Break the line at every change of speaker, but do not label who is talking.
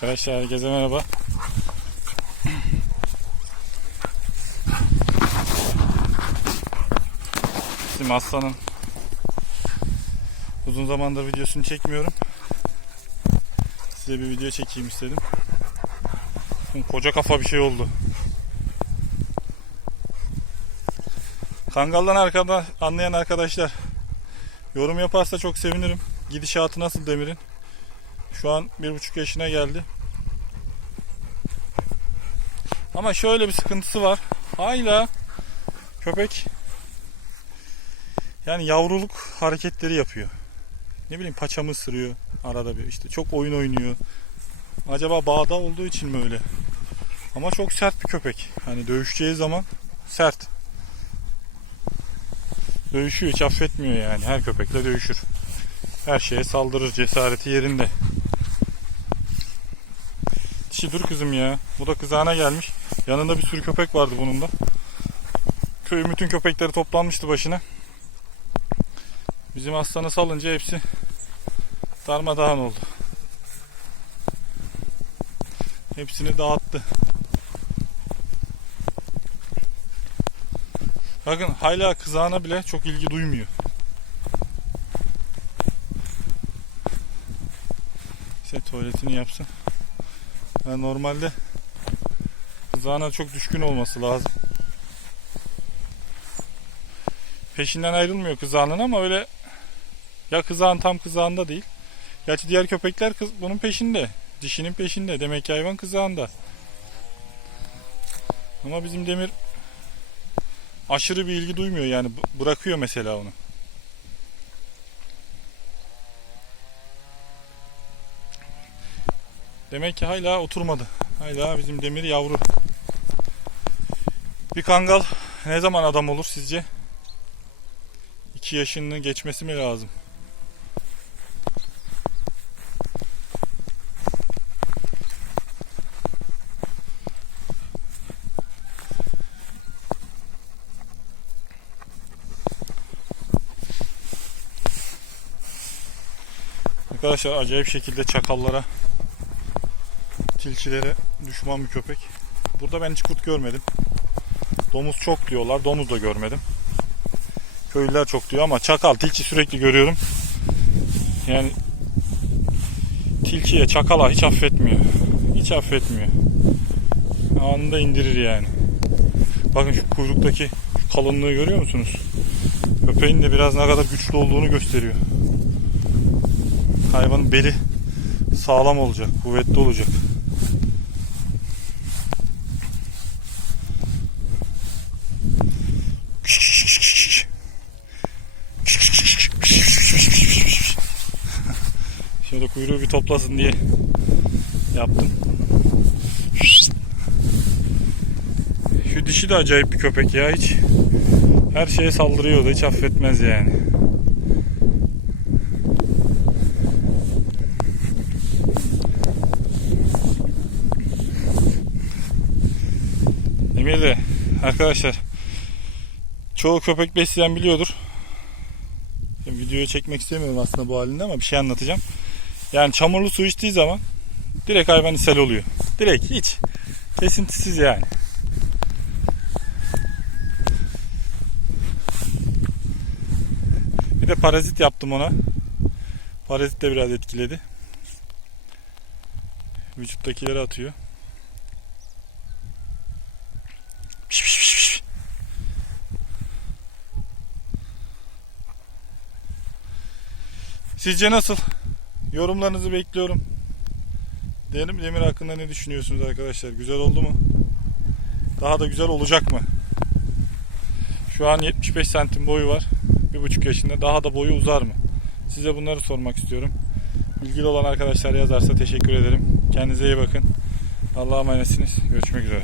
Arkadaşlar herkese merhaba. Bizim aslanın uzun zamandır videosunu çekmiyorum. Size bir video çekeyim istedim. Koca kafa bir şey oldu. Kangal'dan arkada anlayan arkadaşlar yorum yaparsa çok sevinirim. Gidişatı nasıl Demir'in? Şu an bir buçuk yaşına geldi. Ama şöyle bir sıkıntısı var. Hala köpek yani yavruluk hareketleri yapıyor. Ne bileyim paçamı ısırıyor arada bir işte çok oyun oynuyor. Acaba bağda olduğu için mi öyle? Ama çok sert bir köpek. Hani dövüşeceği zaman sert. Dövüşüyor hiç affetmiyor yani. Her köpekle dövüşür. Her şeye saldırır cesareti yerinde. Dişi dur kızım ya. Bu da kızağına gelmiş. Yanında bir sürü köpek vardı bunun da. Köyün bütün köpekleri toplanmıştı başına. Bizim aslanı salınca hepsi darmadağın oldu. Hepsini dağıttı. Bakın hala kızağına bile çok ilgi duymuyor. İşte tuvaletini yapsın. Yani normalde kızağına çok düşkün olması lazım. Peşinden ayrılmıyor kızağının ama öyle ya kızağın tam kızağında değil. Gerçi diğer köpekler kız, bunun peşinde. Dişinin peşinde. Demek ki hayvan kızağında. Ama bizim demir aşırı bir ilgi duymuyor yani bırakıyor mesela onu. Demek ki hala oturmadı. Hala bizim demir yavru. Bir kangal ne zaman adam olur sizce? 2 yaşını geçmesi mi lazım? Arkadaşlar acayip şekilde çakallara, tilkilere düşman bir köpek. Burada ben hiç kurt görmedim. Domuz çok diyorlar. Domuz da görmedim. Köylüler çok diyor ama çakal, tilki sürekli görüyorum. Yani tilkiye, çakala hiç affetmiyor. Hiç affetmiyor. Anında indirir yani. Bakın şu kuyruktaki şu kalınlığı görüyor musunuz? Köpeğin de biraz ne kadar güçlü olduğunu gösteriyor. Hayvanın beli sağlam olacak, kuvvetli olacak. Şöyle kuyruğu bir toplasın diye yaptım. Şu dişi de acayip bir köpek ya hiç. Her şeye saldırıyordu hiç affetmez yani. De arkadaşlar çoğu köpek besleyen biliyordur. Şimdi videoya çekmek istemiyorum aslında bu halinde ama bir şey anlatacağım. Yani çamurlu su içtiği zaman direkt hayvan ishal oluyor. Direkt hiç. Kesintisiz yani. Bir de parazit yaptım ona. Parazit de biraz etkiledi. Vücuttakileri atıyor. Sizce nasıl? Yorumlarınızı bekliyorum. Derim Demir hakkında ne düşünüyorsunuz arkadaşlar? Güzel oldu mu? Daha da güzel olacak mı? Şu an 75 santim boyu var. Bir buçuk yaşında. Daha da boyu uzar mı? Size bunları sormak istiyorum. İlgili olan arkadaşlar yazarsa teşekkür ederim. Kendinize iyi bakın. Allah'a emanetsiniz. Görüşmek üzere.